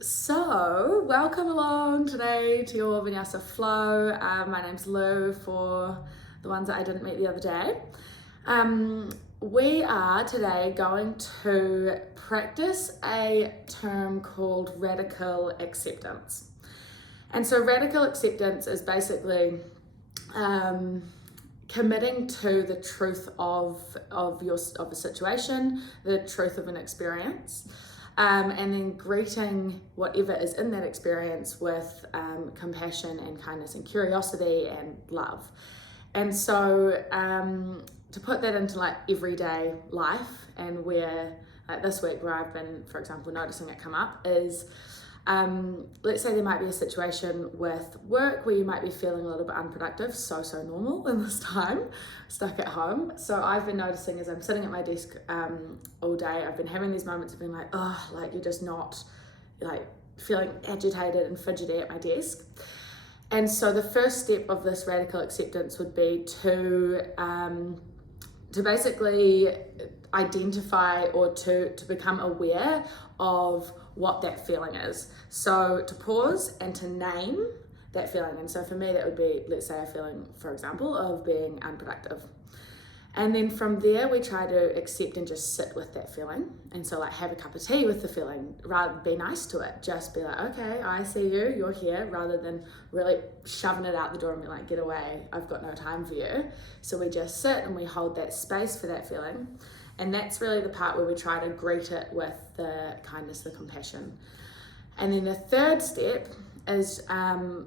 So welcome along today to your Vinyasa Flow. My name's Lou for the ones that I didn't meet the other day. We are today going to practice a term called radical acceptance. And so radical acceptance is basically committing to the truth of a situation, the truth of an experience. And then greeting whatever is in that experience with compassion and kindness and curiosity and love. And so to put that into like everyday life, and where like this week where I've been, for example, noticing it come up is let's say there might be a situation with work where you might be feeling a little bit unproductive, so normal in this time, stuck at home. So I've been noticing as I'm sitting at my desk all day, I've been having these moments of being like, oh, like you're just not, like feeling agitated and fidgety at my desk. And so the first step of this radical acceptance would be to basically identify or to become aware of what that feeling is. So to pause and to name that feeling. And so for me, that would be, let's say a feeling, for example, of being unproductive. And then from there, we try to accept and just sit with that feeling. And so like have a cup of tea with the feeling, rather than be nice to it. Just be like, okay, I see you, you're here, rather than really shoving it out the door and be like, get away, I've got no time for you. So we just sit and we hold that space for that feeling. And that's really the part where we try to greet it with the kindness, the compassion. And then the third step is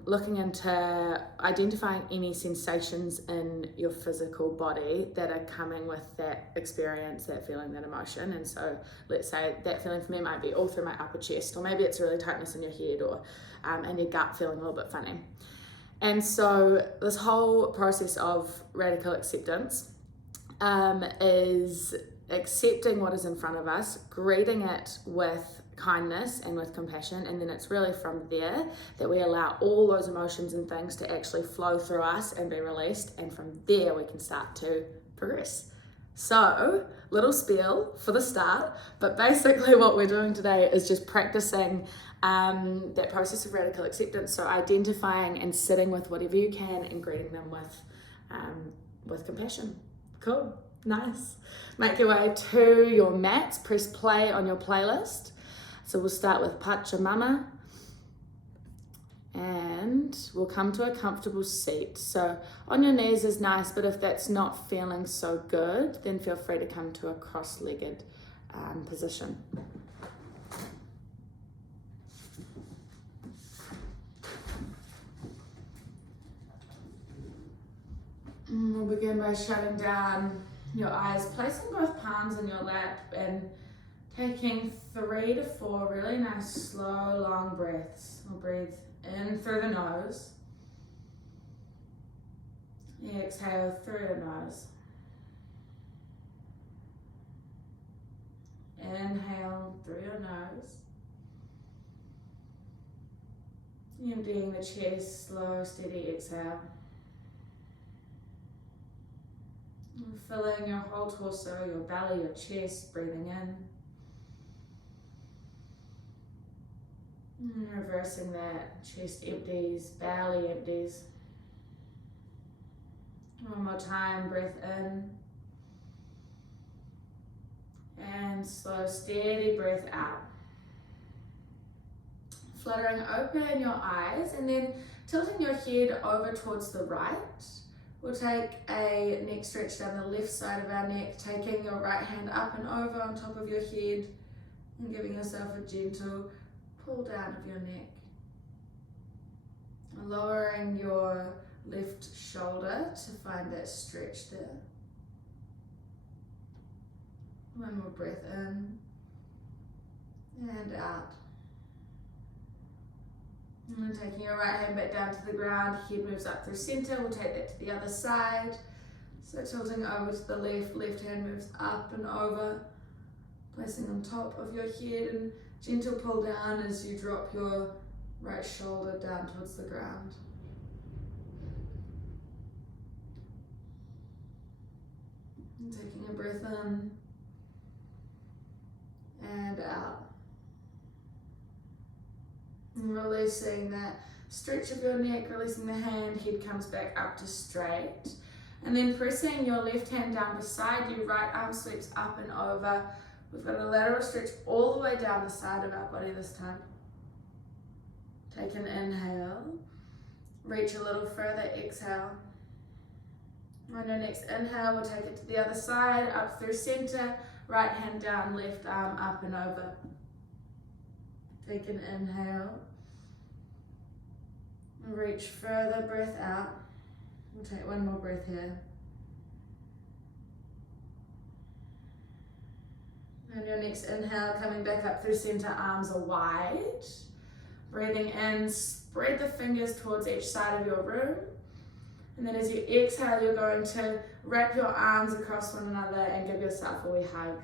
looking into identifying any sensations in your physical body that are coming with that experience, that feeling, that emotion. And so let's say that feeling for me might be all through my upper chest, or maybe it's really tightness in your head, or and your gut feeling a little bit funny. And so this whole process of radical acceptance is accepting what is in front of us, greeting it with kindness and with compassion, and then it's really from there that we allow all those emotions and things to actually flow through us and be released, and from there we can start to progress. So, little spiel for the start, but basically what we're doing today is just practicing that process of radical acceptance, so identifying and sitting with whatever you can and greeting them with compassion. Cool. Nice. Make your way to your mats, press play on your playlist. So we'll start with Pachamama and we'll come to a comfortable seat. So on your knees is nice, but if that's not feeling so good, then feel free to come to a cross-legged position. We'll begin by shutting down your eyes, placing both palms in your lap and taking 3 to 4 really nice, slow, long breaths. We'll breathe in through the nose. Exhale through the nose. Inhale through your nose. Emptying the chest, slow, steady exhale. Filling your whole torso, your belly, your chest, breathing in. And reversing that, chest empties, belly empties. One more time, breath in. And slow, steady breath out. Fluttering open your eyes and then tilting your head over towards the right. We'll take a neck stretch down the left side of our neck, taking your right hand up and over on top of your head and giving yourself a gentle pull down of your neck. Lowering your left shoulder to find that stretch there. One more breath in and out. And then taking your right hand back down to the ground, head moves up through center. We'll take that to the other side. So tilting over to the left, left hand moves up and over, placing on top of your head, and gentle pull down as you drop your right shoulder down towards the ground. And taking a breath in and out. And releasing that stretch of your neck, releasing the hand, head comes back up to straight. And then pressing your left hand down beside you, right arm sweeps up and over. We've got a lateral stretch all the way down the side of our body this time. Take an inhale. Reach a little further, exhale. On your next inhale, we'll take it to the other side, up through center, right hand down, left arm up and over. Take an inhale. Reach further, breath out. We'll take one more breath here. And your next inhale, coming back up through center, arms are wide. Breathing in, spread the fingers towards each side of your room. And then as you exhale, you're going to wrap your arms across one another and give yourself a wee hug.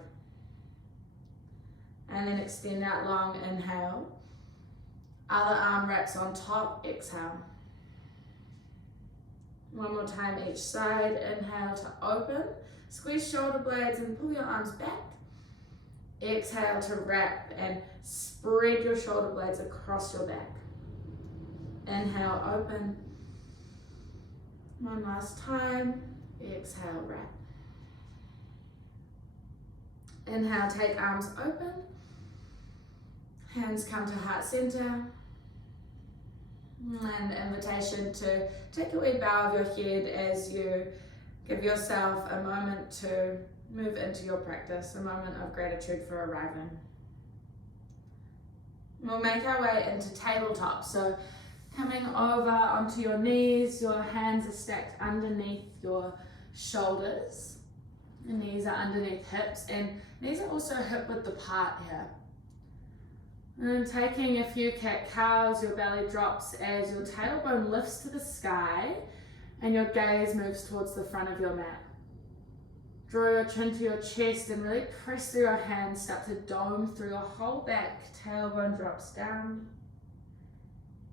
And then extend out long, inhale. Other arm wraps on top, exhale. One more time each side, inhale to open. Squeeze shoulder blades and pull your arms back. Exhale to wrap and spread your shoulder blades across your back. Inhale, open. One last time. Exhale, wrap. Inhale, take arms open. Hands come to heart center. And invitation to take a wee bow of your head as you give yourself a moment to move into your practice, a moment of gratitude for arriving. We'll make our way into tabletop. So coming over onto your knees, your hands are stacked underneath your shoulders. Your knees are underneath hips, and knees are also hip width apart here. And taking a few cat-cows, your belly drops as your tailbone lifts to the sky and your gaze moves towards the front of your mat. Draw your chin to your chest and really press through your hands, start to dome through your whole back, tailbone drops down.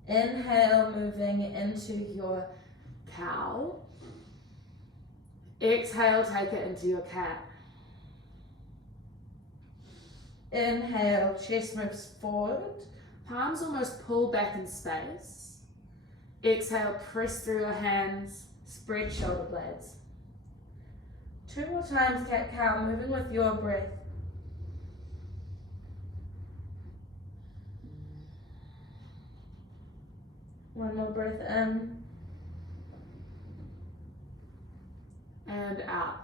Inhale, moving into your cow. Exhale, take it into your cat. Inhale, chest moves forward, palms almost pull back in space. Exhale, press through your hands, spread shoulder blades. 2 more times, cat-cow, moving with your breath. One more breath in and out.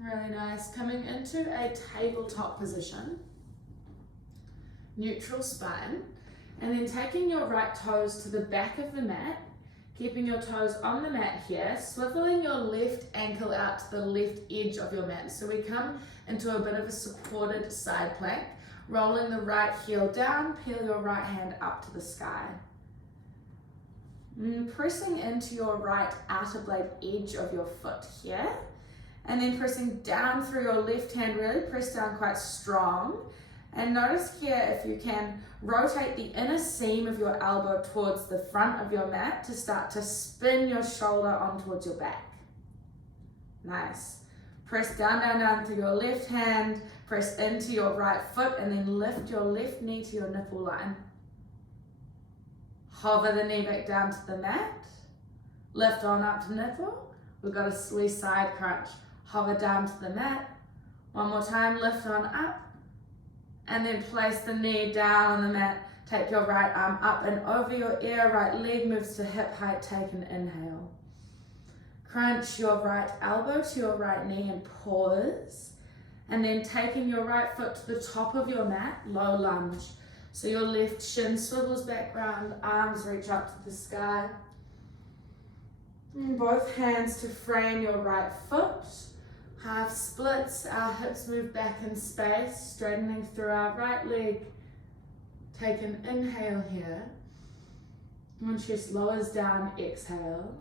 Really nice. Coming into a tabletop position, neutral spine, and then taking your right toes to the back of the mat, keeping your toes on the mat here, swiveling your left ankle out to the left edge of your mat. So we come into a bit of a supported side plank, rolling the right heel down, peel your right hand up to the sky. Pressing into your right outer blade edge of your foot here, and then pressing down through your left hand, really press down quite strong. And notice here, if you can, rotate the inner seam of your elbow towards the front of your mat to start to spin your shoulder on towards your back. Nice. Press down, down, down through your left hand, press into your right foot, and then lift your left knee to your nipple line. Hover the knee back down to the mat. Lift on up to nipple. We've got a wee side crunch. Hover down to the mat. One more time, lift on up. And then place the knee down on the mat. Take your right arm up and over your ear. Right leg moves to hip height. Take an inhale. Crunch your right elbow to your right knee and pause. And then taking your right foot to the top of your mat, low lunge. So your left shin swivels back round, arms reach up to the sky. And both hands to frame your right foot. Half splits, our hips move back in space, straightening through our right leg. Take an inhale here. When chest lowers down, exhale.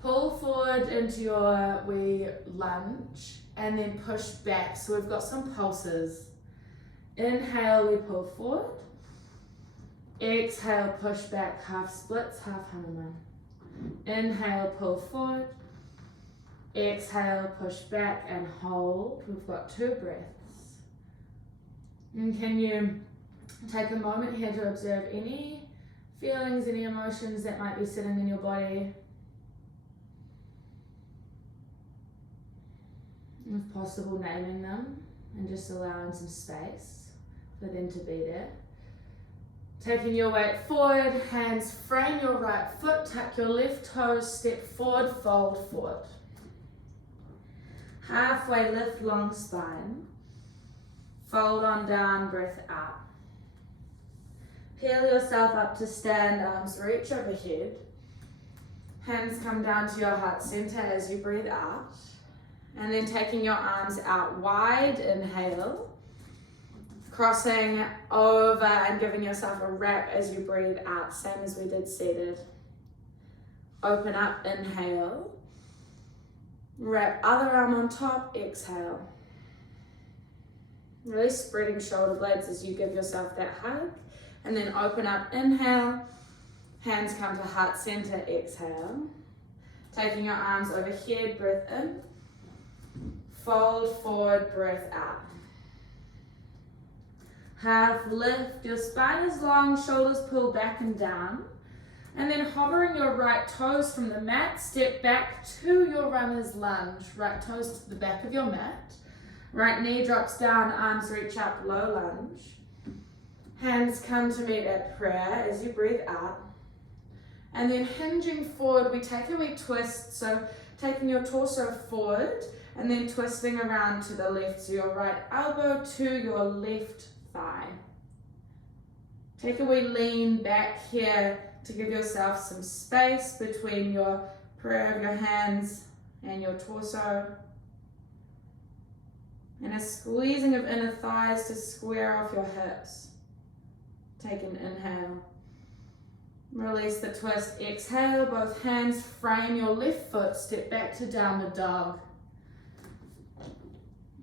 Pull forward into your wee lunge and then push back. So we've got some pulses. Inhale, we pull forward. Exhale, push back, half splits, half Hanuman. Inhale, pull forward. Exhale, push back and hold. We've got 2 breaths. And can you Take a moment here to observe any feelings, any emotions that might be sitting in your body. If possible, naming them and just allowing some space for them to be there. Taking your weight forward, hands frame your right foot, tuck your left toes, step forward, fold forward. Halfway lift, long spine. Fold on down, breath out. Peel yourself up to stand, arms reach overhead. Hands come down to your heart center as you breathe out. And then taking your arms out wide, inhale. Crossing over and giving yourself a wrap as you breathe out, same as we did seated. Open up, inhale. Wrap other arm on top, exhale. Really spreading shoulder blades as you give yourself that hug. And then open up, inhale. Hands come to heart center, exhale. Taking your arms overhead, breath in. Fold forward, breath out. Half lift, your spine is long, shoulders pull back and down. And then hovering your right toes from the mat, step back to your runner's lunge. Right toes to the back of your mat. Right knee drops down, arms reach up, low lunge. Hands come to meet at prayer as you breathe out. And then hinging forward, we take a wee twist. So taking your torso forward and then twisting around to the left. So your right elbow to your left thigh. Take a wee lean back here to give yourself some space between your prayer of your hands and your torso. And a squeezing of inner thighs to square off your hips. Take an inhale. Release the twist. Exhale, both hands frame your left foot. Step back to downward dog.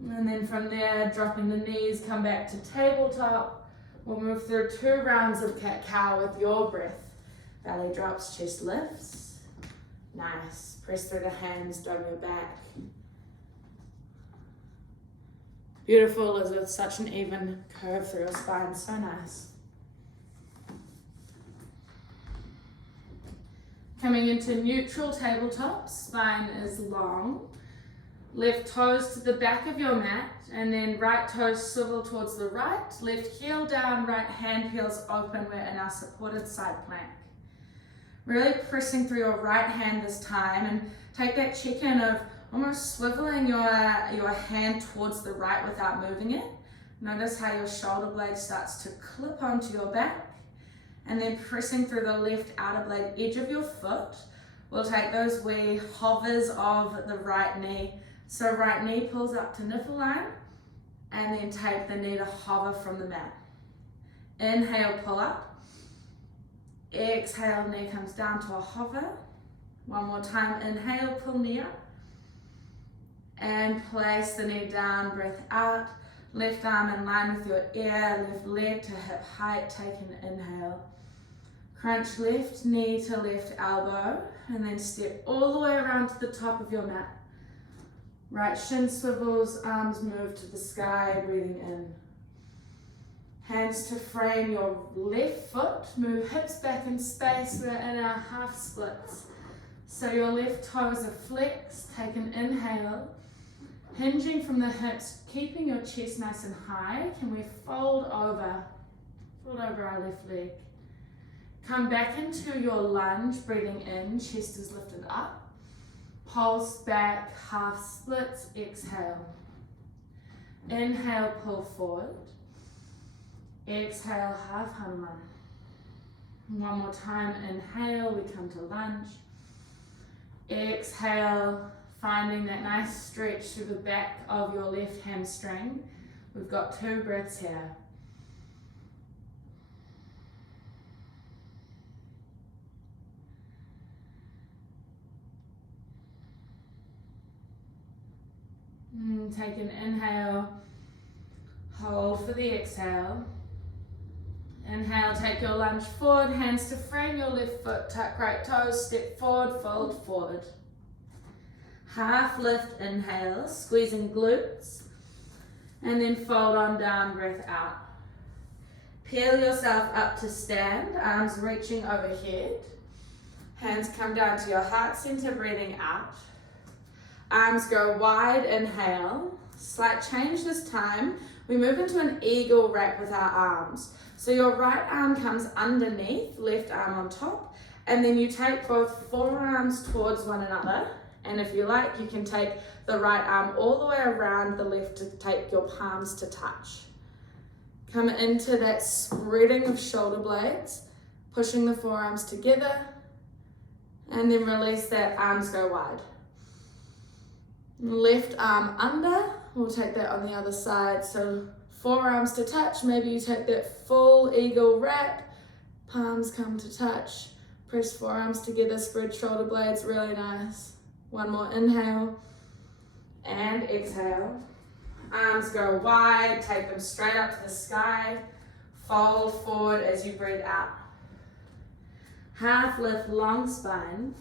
And then from there, dropping the knees, come back to tabletop. We'll move through 2 rounds of cat-cow with your breath. Belly drops, chest lifts. Nice. Press through the hands, dome your back. Beautiful, as with such an even curve through your spine. So nice. Coming into neutral tabletop, spine is long. Left toes to the back of your mat, and then right toes swivel towards the right. Left heel down, right hand peels open. We're in our supported side plank. Really pressing through your right hand this time, and take that check-in of almost swiveling your hand towards the right without moving it. Notice how your shoulder blade starts to clip onto your back, and then pressing through the left outer blade edge of your foot. We'll take those wee hovers of the right knee. So right knee pulls up to nipple line, and then take the knee to hover from the mat. Inhale, pull up. Exhale, knee comes down to a hover. One more time, inhale, pull knee up. And place the knee down, breath out. Left arm in line with your ear, left leg to hip height, take an inhale. Crunch left knee to left elbow, and then step all the way around to the top of your mat. Right shin swivels, arms move to the sky, breathing in. Hands to frame your left foot, move hips back in space, we're in our half splits. So your left toes are flexed, take an inhale. Hinging from the hips, keeping your chest nice and high, can we fold over our left leg. Come back into your lunge, breathing in, chest is lifted up. Pulse back, half splits, exhale. Inhale, pull forward. Exhale, half Hanuman. One more time, inhale, we come to lunge. Exhale, finding that nice stretch through the back of your left hamstring. We've got 2 breaths here. Take an inhale, hold for the exhale. Inhale, take your lunge forward, hands to frame your left foot, tuck right toes, step forward, fold forward. Half lift, inhale, squeezing glutes, and then fold on down, breath out. Peel yourself up to stand, arms reaching overhead. Hands come down to your heart center, breathing out. Arms go wide, inhale. Slight change this time. We move into an eagle wrap with our arms. So your right arm comes underneath, left arm on top, and then you take both forearms towards one another. And if you like, you can take the right arm all the way around the left to take your palms to touch. Come into that spreading of shoulder blades, pushing the forearms together, and then release that, arms go wide. Left arm under, we'll take that on the other side. So forearms to touch, maybe you take that full eagle wrap, palms come to touch, press forearms together, spread shoulder blades, really nice. One more inhale and exhale. Arms go wide, take them straight up to the sky, fold forward as you breathe out. Half lift, long spine.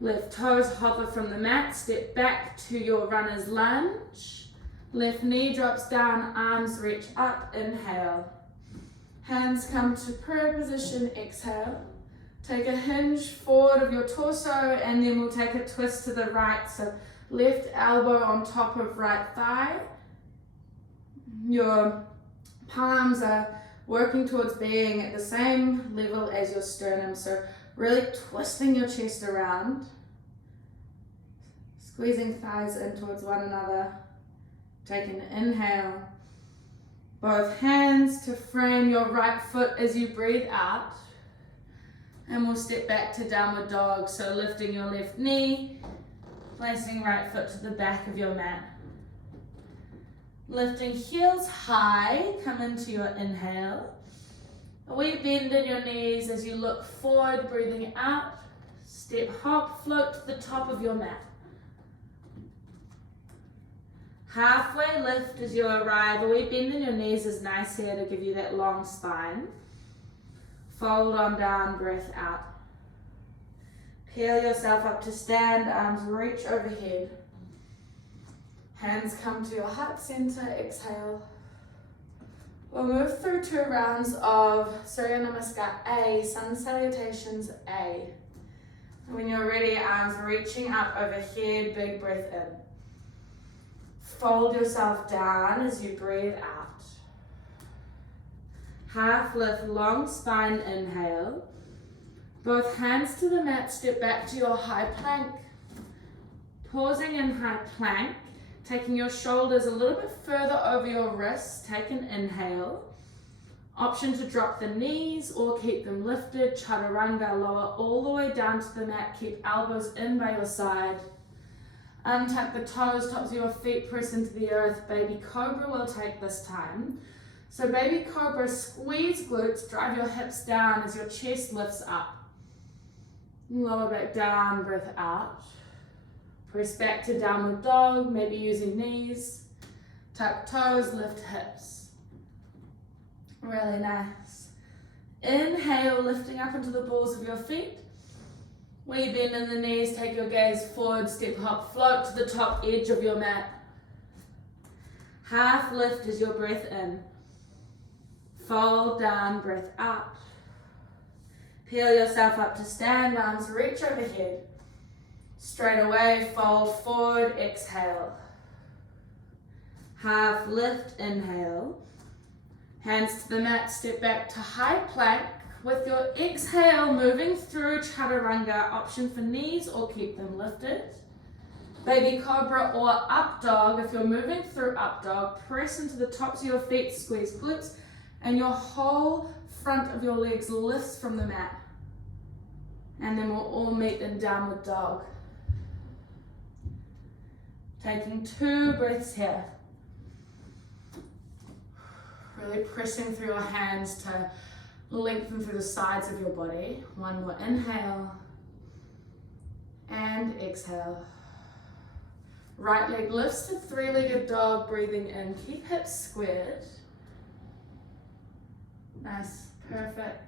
Left toes hover from the mat, step back to your runner's lunge. Left knee drops down, arms reach up, inhale. Hands come to prayer position, exhale. Take a hinge forward of your torso and then we'll take a twist to the right. So left elbow on top of right thigh. Your palms are working towards being at the same level as your sternum. So really twisting your chest around. Squeezing thighs in towards one another. Take an inhale. Both hands to frame your right foot as you breathe out. And we'll step back to downward dog. So lifting your left knee, placing right foot to the back of your mat. Lifting heels high, come into your inhale. A wee bend in your knees as you look forward, breathing out. Step hop, float to the top of your mat. Halfway lift as you arrive. A wee bend in your knees is nice here to give you that long spine. Fold on down, breath out. Peel yourself up to stand, arms reach overhead. Hands come to your heart center, exhale. We'll move through 2 rounds of Surya Namaskar A, Sun Salutations A. When you're ready, arms reaching up overhead, big breath in. Fold yourself down as you breathe out. Half lift, long spine, inhale. Both hands to the mat, step back to your high plank. Pausing in high plank, taking your shoulders a little bit further over your wrists, take an inhale. Option to drop the knees or keep them lifted, chaturanga, lower all the way down to the mat, keep elbows in by your side. Untuck the toes, tops of your feet, press into the earth. Baby Cobra will take this time. So Baby Cobra, squeeze glutes, drive your hips down as your chest lifts up. Lower back down, breath out. Press back to downward dog, maybe using knees. Tuck toes, lift hips. Really nice. Inhale, lifting up into the balls of your feet. Wee bend in the knees, take your gaze forward, step hop, float to the top edge of your mat. Half lift as your breath in. Fold down, breath out. Peel yourself up to stand, arms reach overhead. Straight away, fold forward, exhale. Half lift, inhale. Hands to the mat, step back to high plank. With your exhale, moving through chaturanga, option for knees or keep them lifted. Baby Cobra or up dog. If you're moving through up dog, press into the tops of your feet, squeeze glutes, and your whole front of your legs lifts from the mat. And then we'll all meet in downward dog. Taking 2 breaths here. Really pressing through your hands to lengthen through the sides of your body. One more inhale and exhale. Right leg lifts to 3-legged dog, breathing in. Keep hips squared. Nice, perfect.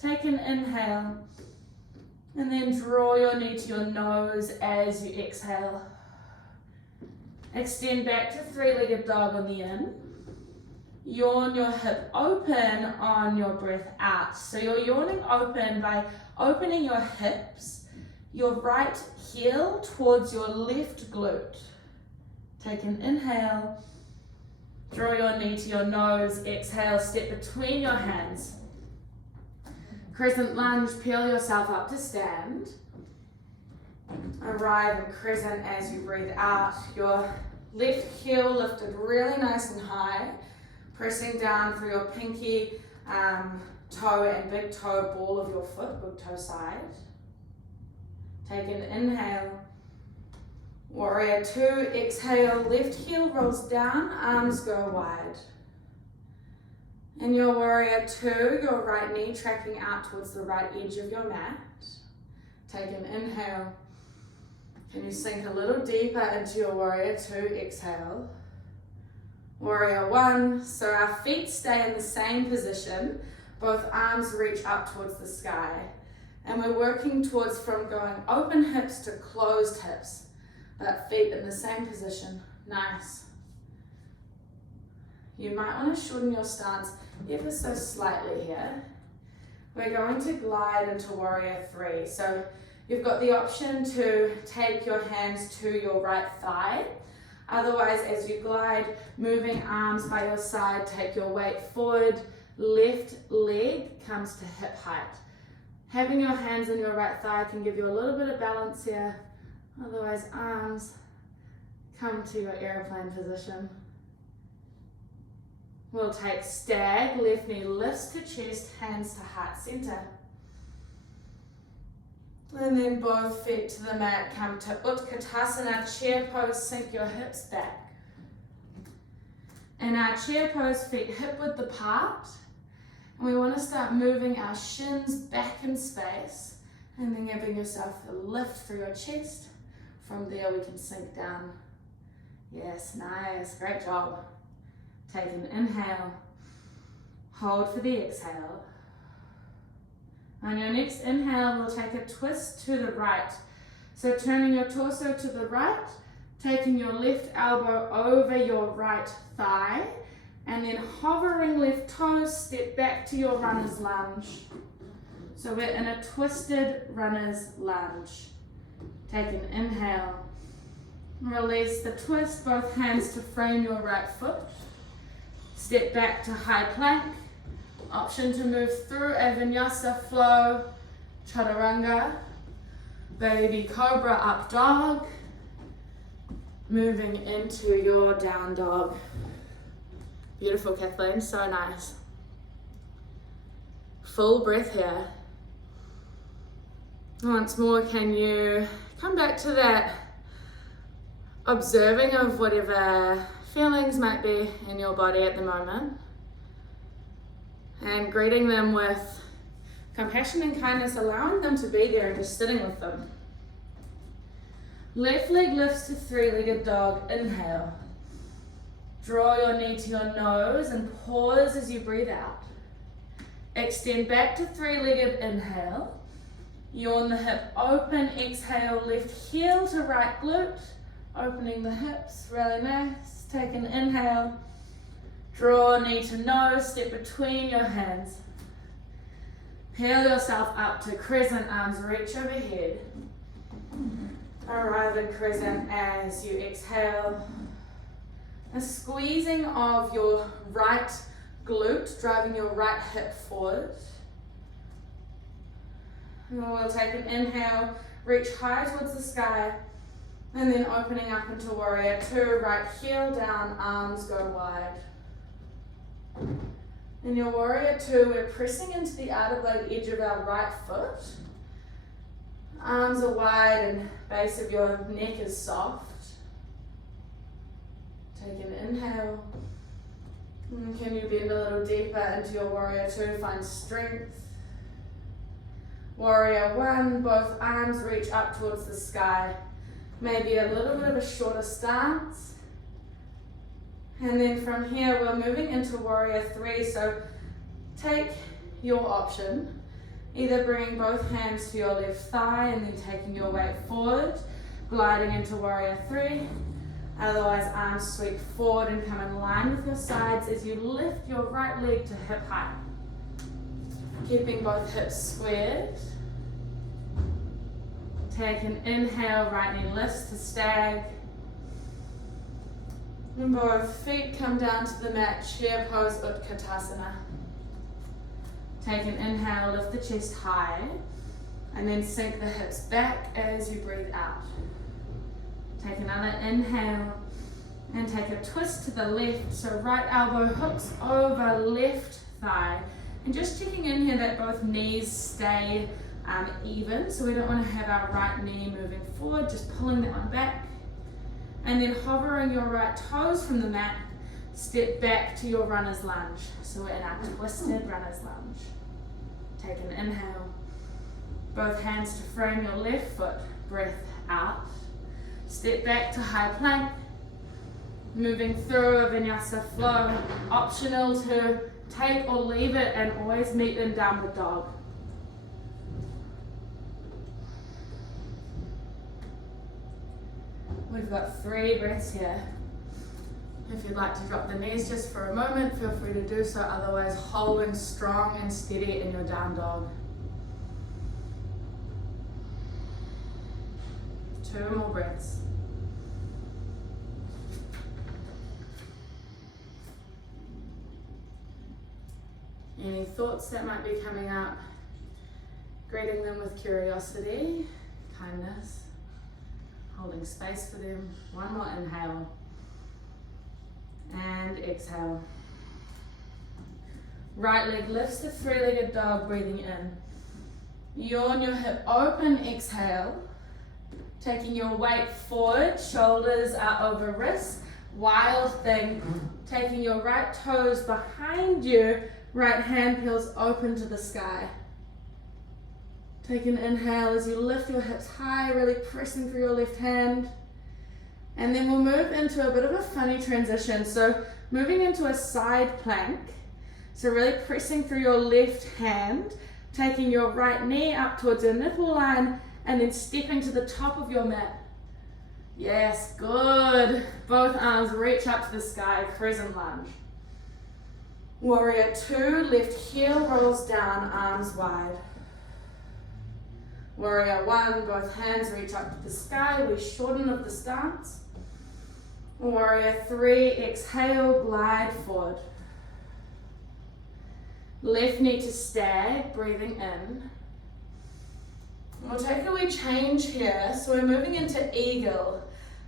Take an inhale and then draw your knee to your nose as you exhale. Extend back to 3-legged dog on the in. Yawn your hip open on your breath out. So you're yawning open by opening your hips, your right heel towards your left glute. Take an inhale. Draw your knee to your nose. Exhale, step between your hands. Crescent lunge, peel yourself up to stand. Arrive in crescent as you breathe out. Your left heel lifted really nice and high. Pressing down through your pinky, toe and big toe ball of your foot, big toe side. Take an inhale. Warrior two, exhale, left heel rolls down, arms go wide. In your warrior two, your right knee tracking out towards the right edge of your mat. Take an inhale. Can you sink a little deeper into your warrior two, exhale. Warrior one, so our feet stay in the same position, both arms reach up towards the sky. And we're working towards from going open hips to closed hips. But feet in the same position. Nice. You might want to shorten your stance ever so slightly here. We're going to glide into warrior three. So you've got the option to take your hands to your right thigh. Otherwise, as you glide, moving arms by your side, take your weight forward. Left leg comes to hip height. Having your hands on your right thigh can give you a little bit of balance here. Otherwise, arms come to your airplane position. We'll take stag, left knee lifts to chest, hands to heart center. And then both feet to the mat, come to Utkatasana, chair pose, sink your hips back. In our chair pose, feet hip width apart. And we want to start moving our shins back in space and then giving yourself a lift through your chest. From there we can sink down. Yes, nice, great job. Take an inhale. Hold for the exhale. On your next inhale, we'll take a twist to the right. So turning your torso to the right, taking your left elbow over your right thigh, and then hovering left toes, step back to your runner's lunge. So we're in a twisted runner's lunge. Take an inhale. Release the twist, both hands to frame your right foot. Step back to high plank. Option to move through a Vinyasa Flow, Chaturanga, baby Cobra up dog. Moving into your down dog. Beautiful, Kathleen, so nice. Full breath here. Once more, can you come back to that observing of whatever feelings might be in your body at the moment and greeting them with compassion and kindness, allowing them to be there and just sitting with them. Left leg lifts to three-legged dog, inhale. Draw your knee to your nose and pause as you breathe out. Extend back to three-legged, inhale. Yawn the hip open, exhale, left heel to right glute. Opening the hips, really nice. Take an inhale. Draw knee to nose, step between your hands. Peel yourself up to crescent, arms reach overhead. Arrive in crescent as you exhale. A squeezing of your right glute, driving your right hip forward. And we'll take an inhale, reach high towards the sky, and then opening up into warrior two, right heel down, arms go wide. In your warrior two, we're pressing into the outer blade edge of our right foot. Arms are wide and base of your neck is soft. Take an inhale. And can you bend a little deeper into your warrior two, find strength. Warrior one, both arms reach up towards the sky. Maybe a little bit of a shorter stance. And then from here, we're moving into warrior three. So take your option. Either bringing both hands to your left thigh and then taking your weight forward, gliding into warrior three. Otherwise, arms sweep forward and come in line with your sides as you lift your right leg to hip height. Keeping both hips squared. Take an inhale, right knee lifts to stag. And both feet come down to the mat, chair pose, Utkatasana. Take an inhale, lift the chest high, and then sink the hips back as you breathe out. Take another inhale, and take a twist to the left, so right elbow hooks over left thigh. And just checking in here that both knees stay even, so we don't want to have our right knee moving forward, just pulling that one back. And then hovering your right toes from the mat, step back to your runner's lunge. So we're in our twisted runner's lunge. Take an inhale, both hands to frame your left foot, breath out. Step back to high plank, moving through a Vinyasa Flow, optional to take or leave it and always meet in downward dog. We've got 3 breaths here. If you'd like to drop the knees just for a moment, feel free to do so. Otherwise, holding strong and steady in your down dog. 2 more breaths. Any thoughts that might be coming up, greeting them with curiosity, kindness, holding space for them. 1 more inhale and exhale. Right leg lifts to 3-legged dog, breathing in. Yawn your hip open, exhale. Taking your weight forward, shoulders are over wrists. Wild thing. Taking your right toes behind you, right hand peels open to the sky. Take an inhale as you lift your hips high, really pressing through your left hand. And then we'll move into a bit of a funny transition. So moving into a side plank. So really pressing through your left hand, taking your right knee up towards your nipple line, and then stepping to the top of your mat. Yes, good. Both arms reach up to the sky, Crescent Lunge. Warrior 2, left heel rolls down, arms wide. Warrior 1, both hands reach up to the sky, we shorten of the stance. Warrior 3, exhale, glide forward. Left knee to stag, breathing in. We'll take a wee change here, so we're moving into eagle.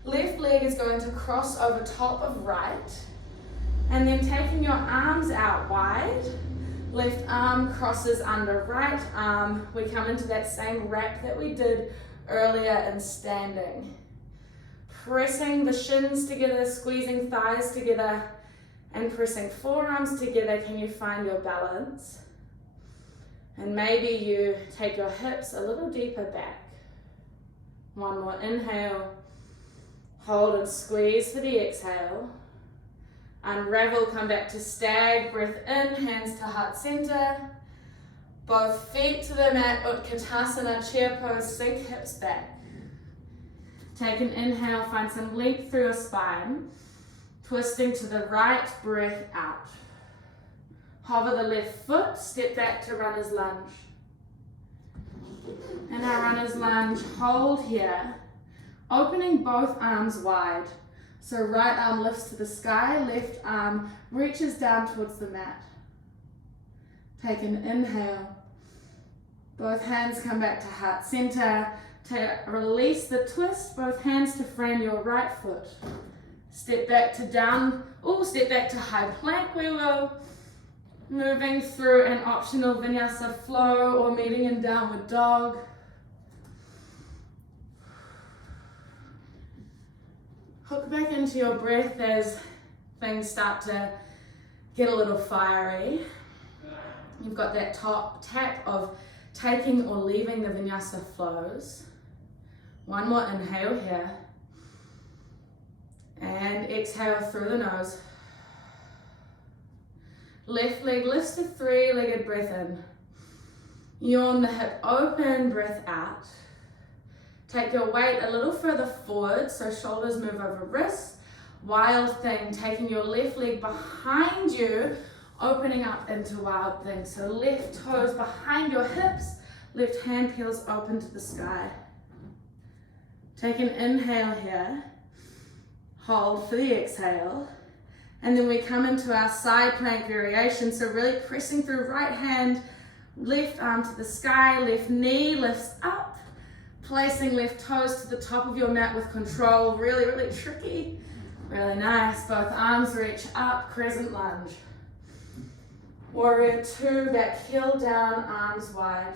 Left leg is going to cross over top of right, and then taking your arms out wide. Left arm crosses under right arm. We come into that same wrap that we did earlier in standing. Pressing the shins together, squeezing thighs together, and pressing forearms together. Can you find your balance? And maybe you take your hips a little deeper back. 1 more inhale. Hold and squeeze for the exhale. Unravel, come back to stag, breath in, hands to heart center. Both feet to the mat, Utkatasana, chair pose, sink hips back. Take an inhale, find some length through your spine. Twisting to the right, breath out. Hover the left foot, step back to runner's lunge. And our runner's lunge, hold here. Opening both arms wide. So right arm lifts to the sky, left arm reaches down towards the mat. Take an inhale. Both hands come back to heart center. To release the twist, both hands to frame your right foot. Step back to down, step back to high plank we will. Moving through an optional Vinyasa Flow or meeting in downward dog. Hook back into your breath as things start to get a little fiery. You've got that top tap of taking or leaving the Vinyasa flows. 1 more inhale here. And exhale through the nose. Left leg lifts to 3-legged breath in. Yawn the hip open, breath out. Take your weight a little further forward, so shoulders move over wrists. Wild Thing, taking your left leg behind you, opening up into Wild Thing. So left toes behind your hips, left hand peels open to the sky. Take an inhale here, hold for the exhale, and then we come into our side plank variation. So really pressing through right hand, left arm to the sky, left knee lifts up, placing left toes to the top of your mat with control. Really, really tricky. Really nice. Both arms reach up, Crescent Lunge. Warrior 2, back heel down, arms wide.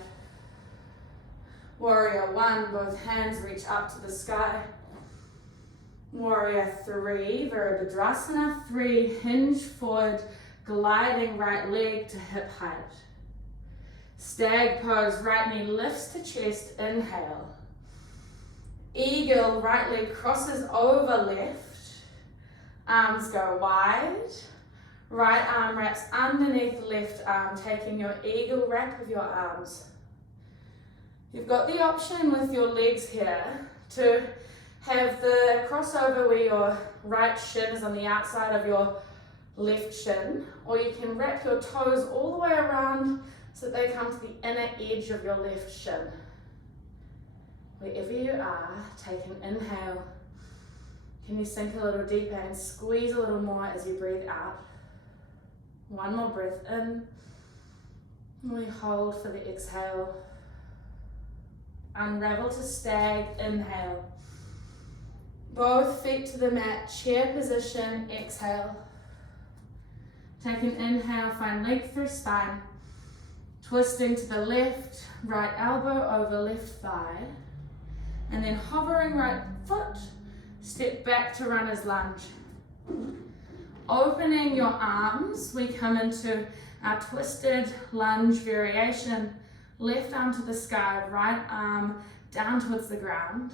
Warrior 1, both hands reach up to the sky. Warrior 3, Vera Bhadrasana. 3, hinge forward, gliding right leg to hip height. Stag pose, right knee lifts to chest, inhale. Eagle, right leg crosses over left. Arms go wide. Right arm wraps underneath left arm, taking your eagle wrap of your arms. You've got the option with your legs here to have the crossover where your right shin is on the outside of your left shin, or you can wrap your toes all the way around so that they come to the inner edge of your left shin. Wherever you are, take an inhale. Can you sink a little deeper and squeeze a little more as you breathe out? One more breath in. We hold for the exhale. Unravel to stag, inhale. Both feet to the mat, chair position, exhale. Take an inhale, find length through spine. Twisting to the left, right elbow over left thigh. And then hovering right foot, step back to runner's lunge. Opening your arms, we come into our twisted lunge variation. Left arm to the sky, right arm down towards the ground.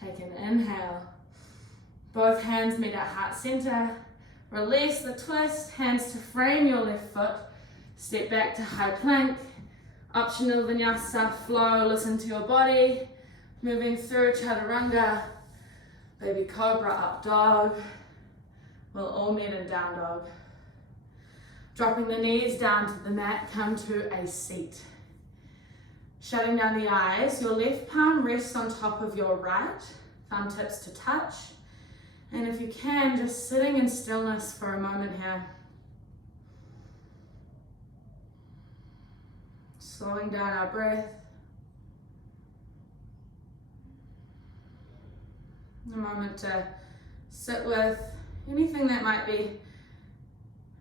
Take an inhale. Both hands meet at heart center. Release the twist, hands to frame your left foot. Step back to high plank. Optional Vinyasa Flow, listen to your body. Moving through Chaturanga, baby Cobra, up dog. We'll all meet in down dog. Dropping the knees down to the mat, come to a seat. Shutting down the eyes, your left palm rests on top of your right, thumb tips to touch. And if you can, just sitting in stillness for a moment here. Slowing down our breath. A moment to sit with anything that might be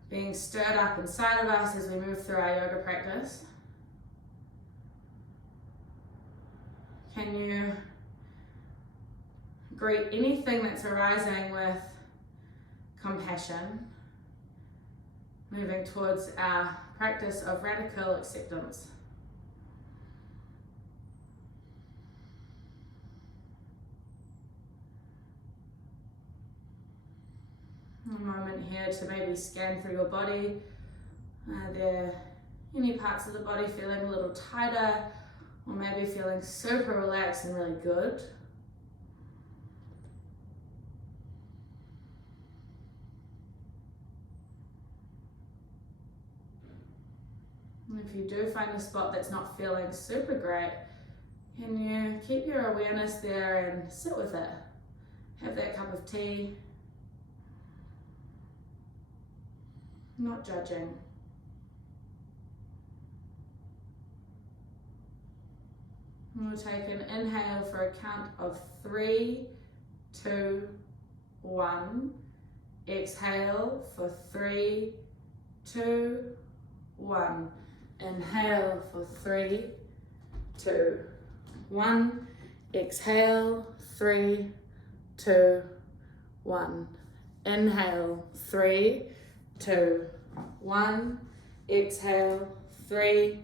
being stirred up inside of us as we move through our yoga practice. Can you greet anything that's arising with compassion, moving towards our practice of radical acceptance? A moment here to maybe scan through your body. Are there any parts of the body feeling a little tighter, or maybe feeling super relaxed and really good? And if you do find a spot that's not feeling super great, can you keep your awareness there and sit with it? Have that cup of tea. Not judging. We'll take an inhale for a count of 3, 2, 1. Exhale for 3, 2, 1. Inhale for 3, 2, 1. Exhale, 3, 2, 1. Inhale, 3, 2, 1. Exhale, 3,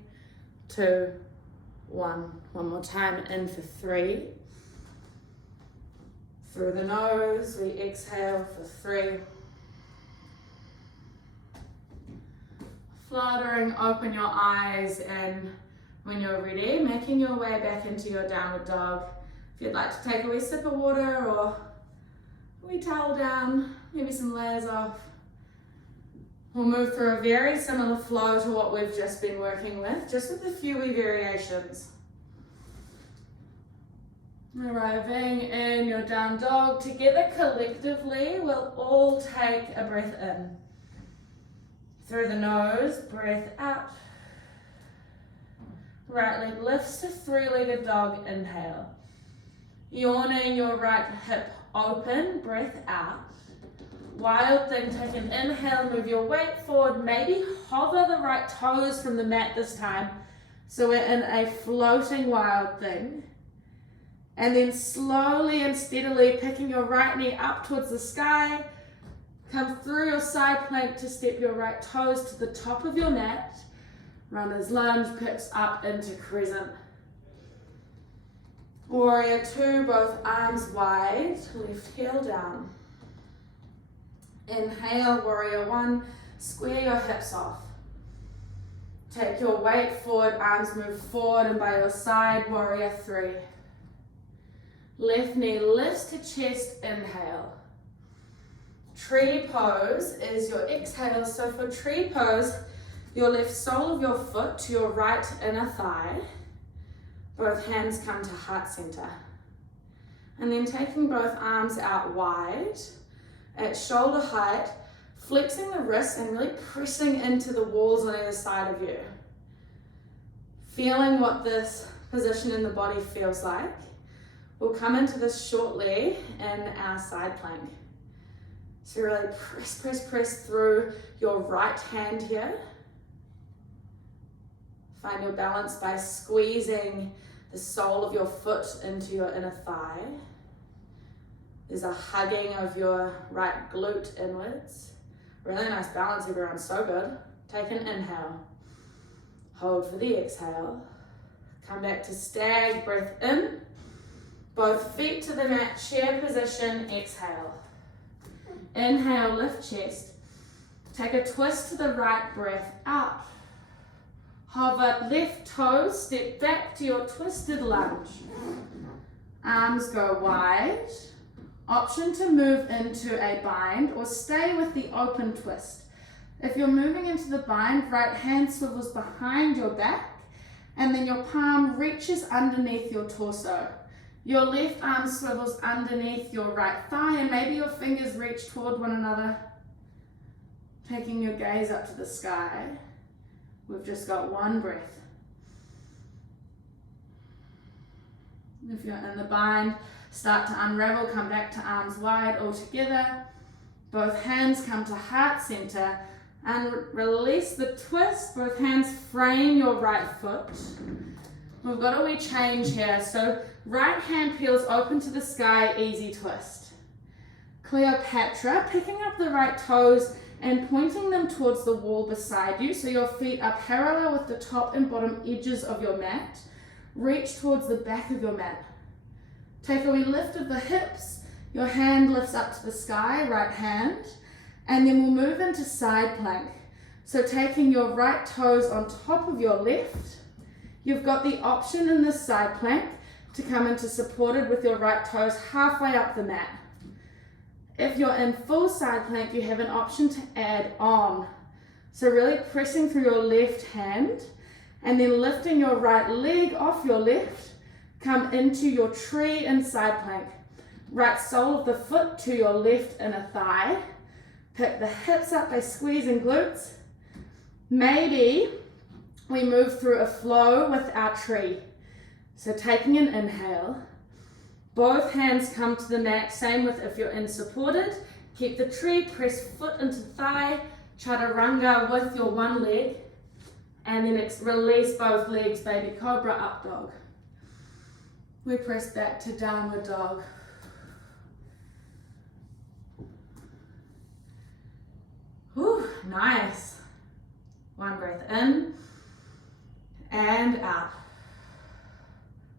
2, 1. One more time, in for 3. Through the nose, we exhale for 3. Fluttering, open your eyes, and when you're ready, making your way back into your downward dog. If you'd like to take a wee sip of water or a We towel down, maybe some layers off. We'll move through a very similar flow to what we've just been working with, just with a few wee variations. Arriving in your down dog, together collectively, we'll all take a breath in. Through the nose, breath out. Right leg lifts to three-legged dog, inhale. Yawning your right hip open, breath out. Wild thing, take an inhale, move your weight forward, maybe hover the right toes from the mat this time. So we're in a floating wild thing. And then slowly and steadily picking your right knee up towards the sky, come through your side plank to step your right toes to the top of your mat. Runner's lunge, picks up into crescent. Warrior two, both arms wide, left heel down. Inhale, warrior one, square your hips off. Take your weight forward, arms move forward and by your side, warrior three. Left knee lifts to chest, inhale. Tree pose is your exhale. So for tree pose, your left sole of your foot to your right inner thigh. Both hands come to heart center. And then taking both arms out wide at shoulder height, flexing the wrists and really pressing into the walls on either side of you. Feeling what this position in the body feels like. We'll come into this shortly in our side plank. So really press through your right hand here. Find your balance by squeezing the sole of your foot into your inner thigh. There's a hugging of your right glute inwards. Really nice balance, everyone, so good. Take an inhale. Hold for the exhale. Come back to stag, breath in. Both feet to the mat, chair position, exhale. Inhale, lift chest. Take a twist to the right, breath out. Hover left toes, step back to your twisted lunge. Arms go wide. Option to move into a bind or stay with the open twist. If you're moving into the bind, right hand swivels behind your back and then your palm reaches underneath your torso. Your left arm swivels underneath your right thigh and maybe your fingers reach toward one another. Taking your gaze up to the sky. We've just got one breath. If you're in the bind, start to unravel, come back to arms wide all together. Both hands come to heart center and release the twist. Both hands frame your right foot. We've got a wee change here. So right hand peels open to the sky, easy twist. Cleopatra, picking up the right toes and pointing them towards the wall beside you so your feet are parallel with the top and bottom edges of your mat. Reach towards the back of your mat. Take a wee lift of the hips. Your hand lifts up to the sky, right hand, and then we'll move into side plank. So taking your right toes on top of your left, you've got the option in this side plank to come into supported with your right toes halfway up the mat. If you're in full side plank, you have an option to add on. So really pressing through your left hand and then lifting your right leg off your left, come into your tree in side plank. Right sole of the foot to your left inner thigh. Pick the hips up by squeezing glutes. Maybe we move through a flow with our tree. So taking an inhale. Both hands come to the mat, same with if you're in supported. Keep the tree, press foot into thigh, chaturanga with your one leg, and then release both legs, baby cobra, up dog. We press back to downward dog. Whew, nice. One breath in and out.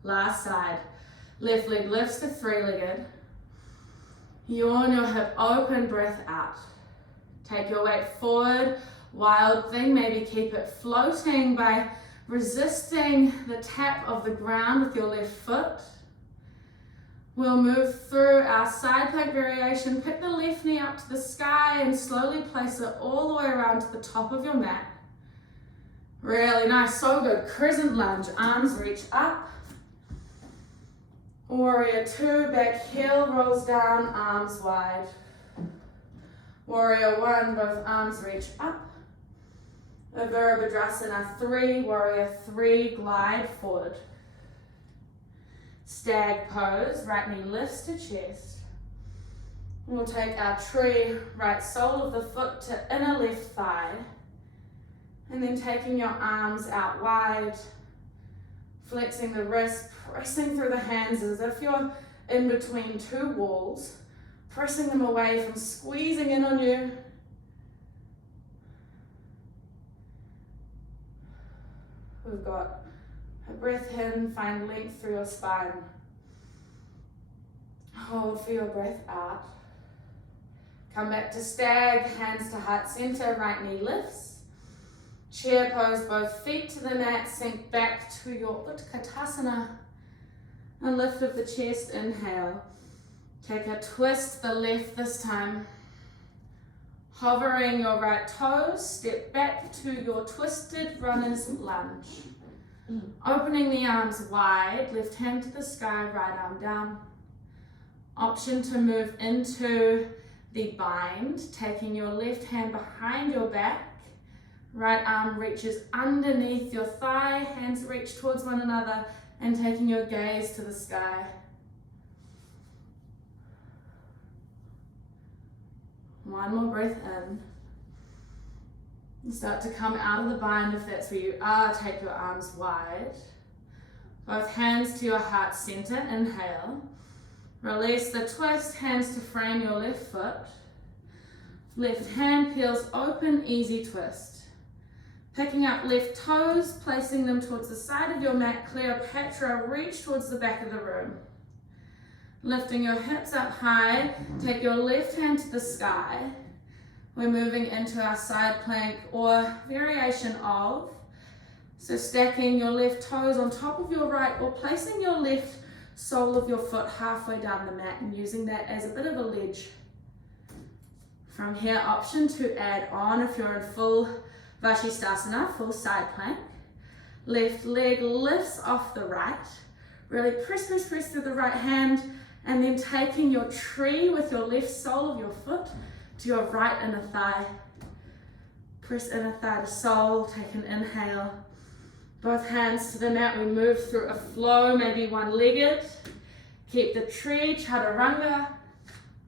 Last side. Left leg lifts to three-legged. Yawn your hip open, breath out. Take your weight forward, wild thing, maybe keep it floating by resisting the tap of the ground with your left foot. We'll move through our side plank variation. Pick the left knee up to the sky and slowly place it all the way around to the top of your mat. Really nice, so good. Crescent lunge, arms reach up. Warrior 2, back heel rolls down, arms wide. Warrior 1, both arms reach up. Vera, Bhadrasana 3, Warrior 3, glide forward. Stag pose, right knee lifts to chest. We'll take our tree, right sole of the foot to inner left thigh. And then taking your arms out wide, flexing the wrists, pressing through the hands as if you're in between two walls, pressing them away from squeezing in on you. We've got a breath in, find length through your spine. Hold for your breath out. Come back to stag, hands to heart center, right knee lifts. Chair pose, both feet to the mat, sink back to your Utkatasana. And lift of the chest, inhale. Take a twist, the left this time. Hovering your right toes, step back to your twisted runner's lunge. Opening the arms wide, left hand to the sky, right arm down. Option to move into the bind, taking your left hand behind your back. Right arm reaches underneath your thigh, hands reach towards one another, and taking your gaze to the sky. One more breath in. And start to come out of the bind if that's where you are. Take your arms wide. Both hands to your heart center. Inhale. Release the twist, hands to frame your left foot. Left hand peels open, easy twist. Picking up left toes, placing them towards the side of your mat. Cleopatra, reach towards the back of the room. Lifting your hips up high, take your left hand to the sky. We're moving into our side plank or variation of. So stacking your left toes on top of your right or placing your left sole of your foot halfway down the mat and using that as a bit of a ledge. From here, option to add on if you're in full Vashisthasana, full side plank. Left leg lifts off the right. Really press through the right hand. And then taking your tree with your left sole of your foot to your right inner thigh. Press inner thigh to sole, take an inhale. Both hands to the mat, we move through a flow, maybe one-legged. Keep the tree, chaturanga.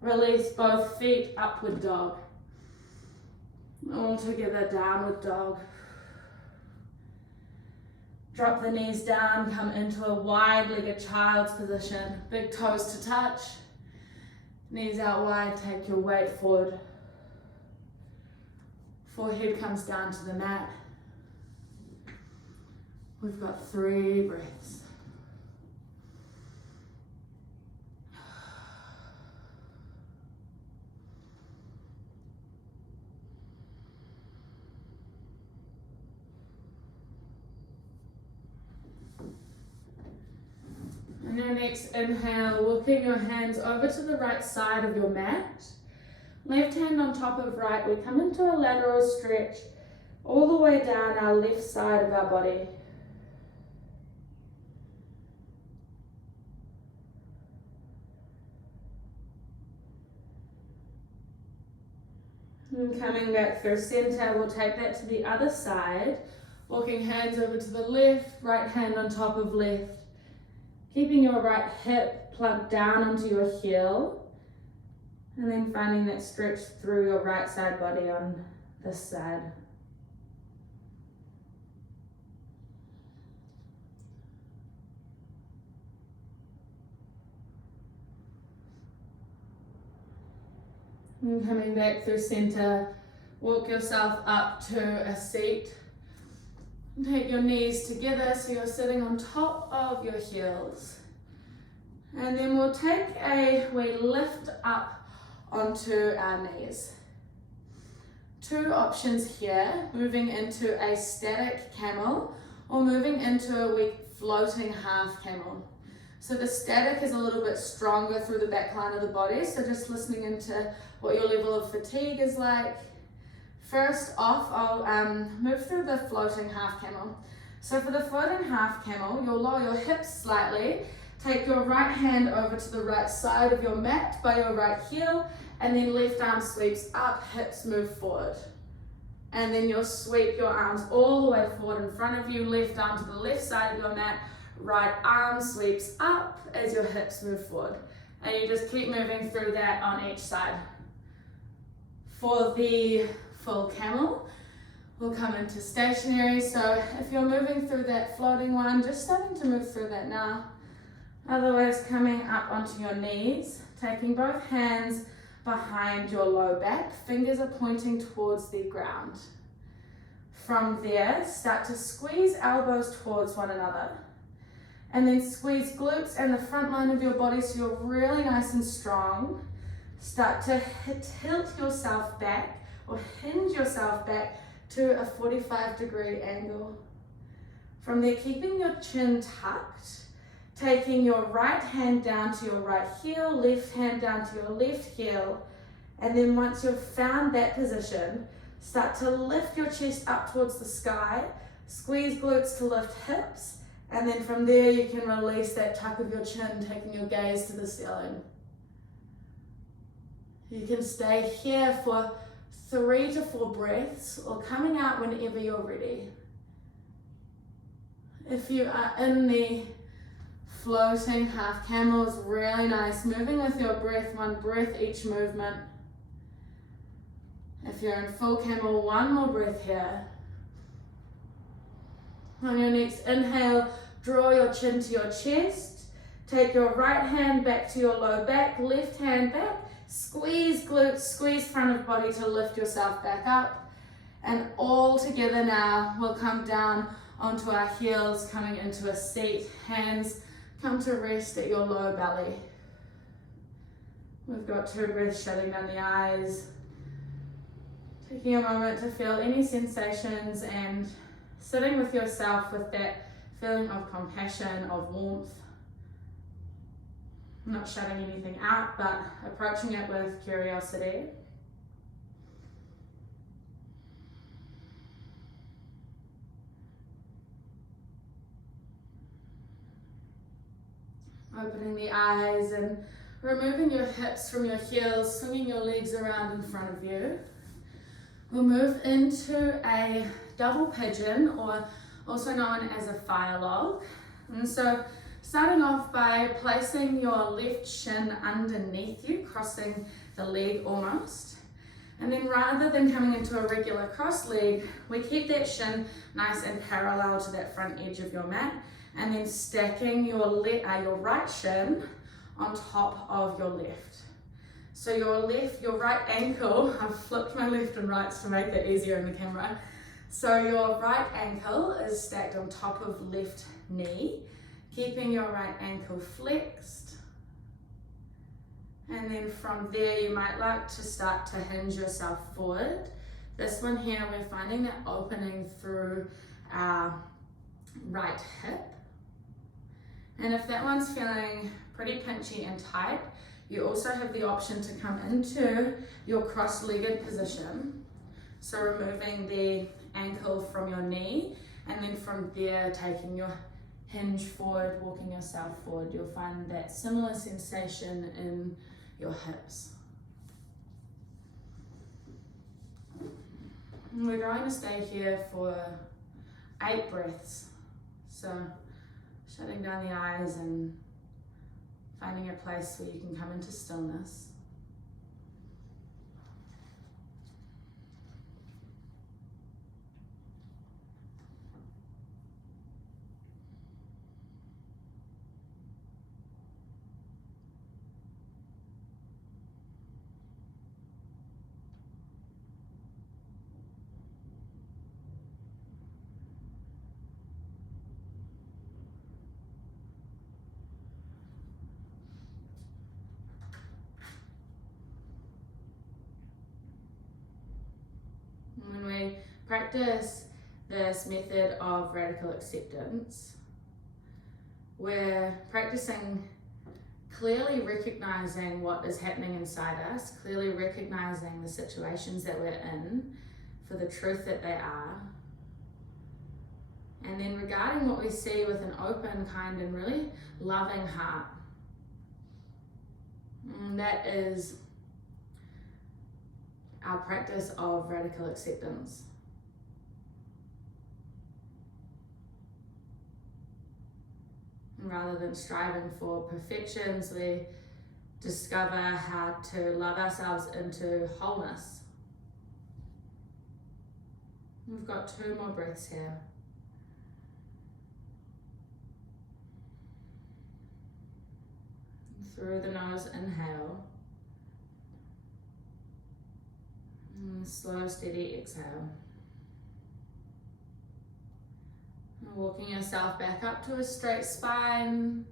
Release both feet, upward dog. All together, downward dog. Drop the knees down, come into a wide-legged child's position. Big toes to touch. Knees out wide, take your weight forward. Forehead comes down to the mat. We've got 3 breaths. And your next inhale, walking your hands over to the right side of your mat. Left hand on top of right, we come into a lateral stretch all the way down our left side of our body. And coming back through center, we'll take that to the other side. Walking hands over to the left, right hand on top of left. Keeping your right hip plugged down onto your heel. And then finding that stretch through your right side body on this side. And coming back through center, walk yourself up to a seat. And take your knees together so you're sitting on top of your heels. And then we lift up onto our knees. 2 options here, moving into a static camel or moving into a weak floating half camel. So the static is a little bit stronger through the back line of the body. So just listening into what your level of fatigue is like. First off, I'll move through the floating half camel. So for the floating half camel, you'll lower your hips slightly. Take your right hand over to the right side of your mat by your right heel, and then left arm sweeps up, hips move forward. And then you'll sweep your arms all the way forward in front of you, left arm to the left side of your mat, right arm sweeps up as your hips move forward. And you just keep moving through that on each side. For the full camel, we'll come into stationary. So if you're moving through that floating one, just starting to move through that now. Otherwise, coming up onto your knees, taking both hands behind your low back, fingers are pointing towards the ground. From there, start to squeeze elbows towards one another. And then squeeze glutes and the front line of your body so you're really nice and strong. Start to tilt yourself back or hinge yourself back to a 45-degree angle. From there, keeping your chin tucked, taking your right hand down to your right heel, left hand down to your left heel, and then once you've found that position, start to lift your chest up towards the sky, squeeze glutes to lift hips, and then from there you can release that tuck of your chin, taking your gaze to the ceiling. You can stay here for 3 to 4 breaths or coming out whenever you're ready. If you are in the floating half camel, is really nice, moving with your breath, 1 breath each movement. If you're in full camel, 1 more breath here. On your next inhale, draw your chin to your chest, take your right hand back to your low back, left hand back, squeeze glutes, squeeze front of body to lift yourself back up, and all together now we'll come down onto our heels, coming into a seat, hands come to rest at your low belly. We've got 2 breaths, shutting down the eyes, taking a moment to feel any sensations and sitting with yourself with that feeling of compassion, of warmth. Not shutting anything out, but approaching it with curiosity. Opening the eyes and removing your hips from your heels, swinging your legs around in front of you. We'll move into a double pigeon, or also known as a fire log. And so starting off by placing your left shin underneath you, crossing the leg almost. And then rather than coming into a regular cross leg, we keep that shin nice and parallel to that front edge of your mat, and then stacking your right shin on top of your left. So your right ankle, I've flipped my left and rights to make that easier in the camera. So your right ankle is stacked on top of left knee, keeping your right ankle flexed. And then from there, you might like to start to hinge yourself forward. This one here, we're finding that opening through our right hip. And if that one's feeling pretty pinchy and tight, you also have the option to come into your cross-legged position. So removing the ankle from your knee, and then from there taking your hinge forward, walking yourself forward. You'll find that similar sensation in your hips. And we're going to stay here for 8 breaths. So shutting down the eyes and finding a place where you can come into stillness. When we practice this method of radical acceptance, we're practicing clearly recognizing what is happening inside us, clearly recognizing the situations that we're in for the truth that they are, and then regarding what we see with an open, kind, and really loving heart. And that is our practice of radical acceptance. And rather than striving for perfections, we discover how to love ourselves into wholeness. We've got 2 more breaths here. Through the nose, inhale. And slow, steady exhale. And walking yourself back up to a straight spine.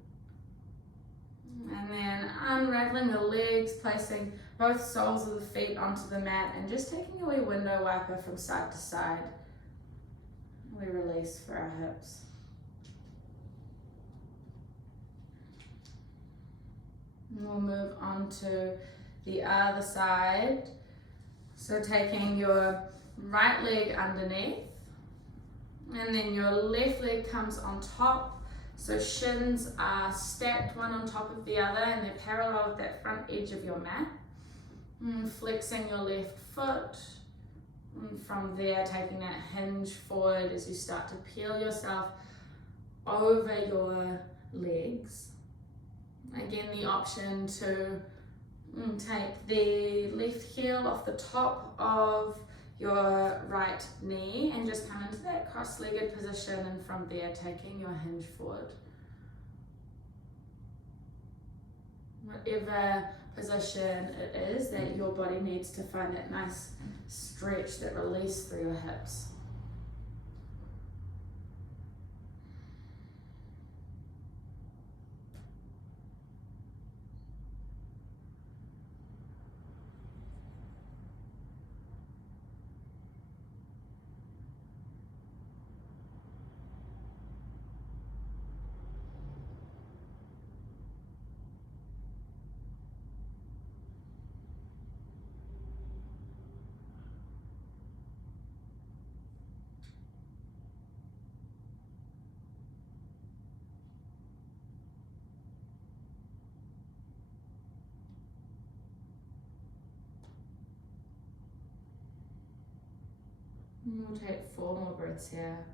And then unraveling the legs, placing both soles of the feet onto the mat and just taking a wee window wiper from side to side. We release for our hips. And we'll move on to the other side. So taking your right leg underneath, and then your left leg comes on top. So shins are stacked one on top of the other, and they're parallel with that front edge of your mat. And flexing your left foot. And from there, taking that hinge forward as you start to peel yourself over your legs. Again, the option to take the left heel off the top of your right knee and just come into that cross-legged position, and from there taking your hinge forward. Whatever position it is that your body needs to find that nice stretch, that release through your hips. And we'll take 4 more breaths here.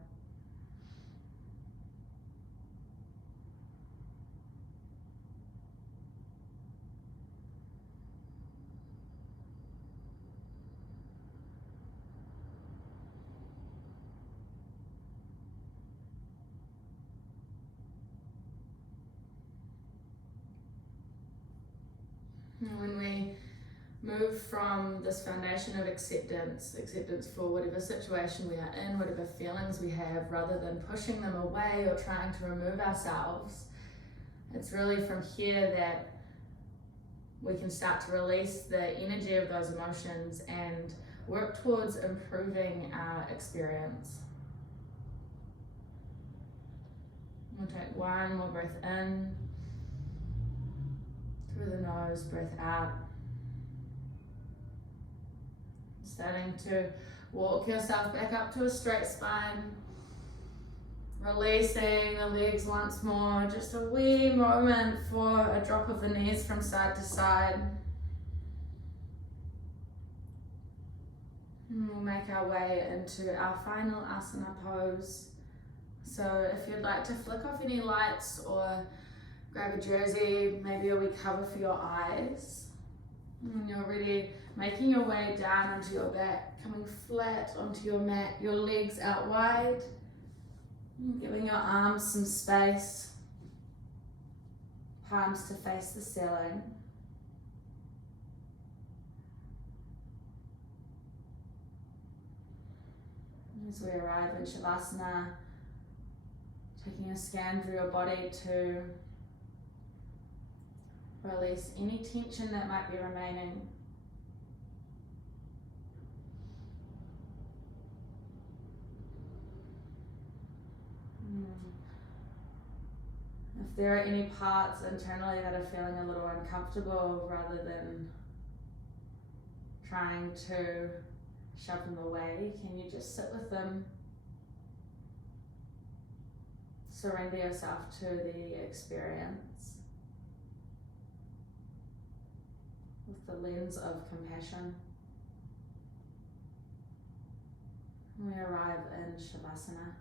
And when we move from this foundation of acceptance for whatever situation we are in, whatever feelings we have, rather than pushing them away or trying to remove ourselves, it's really from here that we can start to release the energy of those emotions and work towards improving our experience. We'll take 1 more breath in, through the nose, breath out. Starting to walk yourself back up to a straight spine. Releasing the legs once more. Just a wee moment for a drop of the knees from side to side. And we'll make our way into our final asana pose. So if you'd like to flick off any lights or grab a jersey, maybe a wee cover for your eyes. And you're ready, making your way down onto your back, coming flat onto your mat, your legs out wide, giving your arms some space, palms to face the ceiling. As we arrive in Shavasana, taking a scan through your body to release any tension that might be remaining. If there are any parts internally that are feeling a little uncomfortable, rather than trying to shove them away, can you just sit with them? Surrender yourself to the experience with the lens of compassion. We arrive in Shavasana.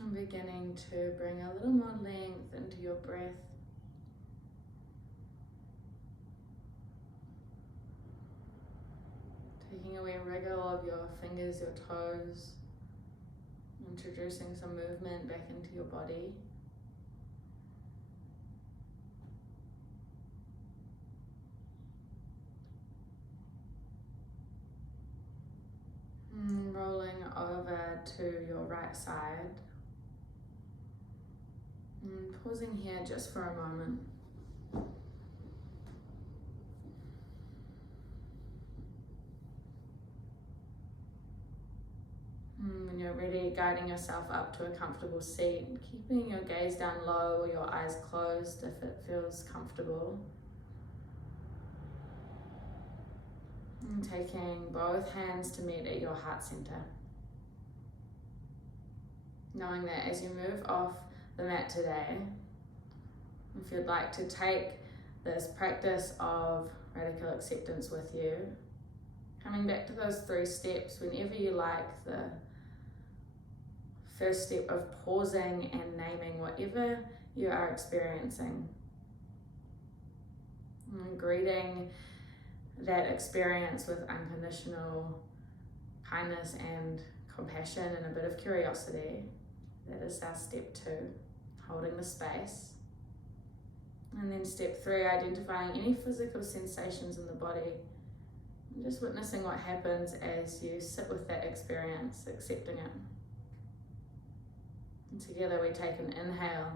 And beginning to bring a little more length into your breath. Taking away wriggle of your fingers, your toes. Introducing some movement back into your body. And rolling over to your right side. And pausing here just for a moment. And when you're ready, guiding yourself up to a comfortable seat, keeping your gaze down low or your eyes closed if it feels comfortable. And taking both hands to meet at your heart center. Knowing that as you move off the mat today, if you'd like to take this practice of radical acceptance with you, coming back to those 3 steps whenever you like. The first step of pausing and naming whatever you are experiencing. And greeting that experience with unconditional kindness and compassion and a bit of curiosity. That is our step 2, holding the space. And then step 3, identifying any physical sensations in the body. And just witnessing what happens as you sit with that experience, accepting it. And together we take an inhale.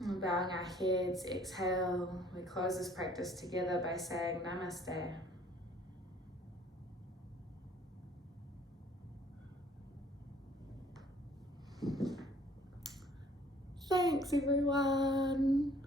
And bowing our heads, exhale. We close this practice together by saying Namaste. Thanks everyone.